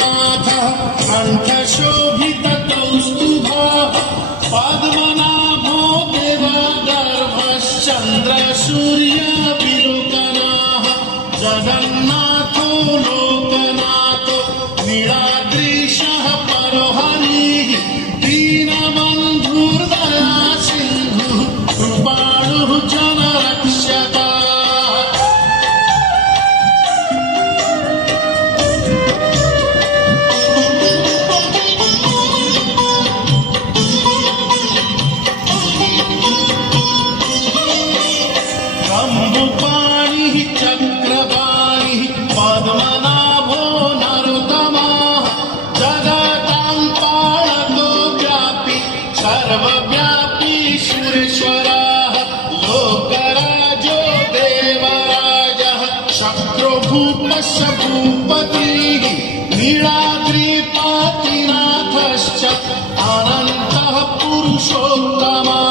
नाथ कण्ठशोभितकौस्तुभः पद्मनाभो देवगर्भश्चन्द्रसूर्यविलोकनः जगन्नाथो लोकनाथो नीलाद्रीशः परोहरिः दीनबन्धुर्दया सिन्धुः कृपाणुः जनरक्षकः शम्भुपाणिः चक्रपाणिः पद्मनाभो नरोत्तमः जगतां पालको व्यापी सर्वव्यापी सुरेश्वरः लोकराजो देवराजः शक्रो भूपस्य भूपतिः नीलाद्रिपातिनाथश्च अनन्तः पुरुषोत्तमः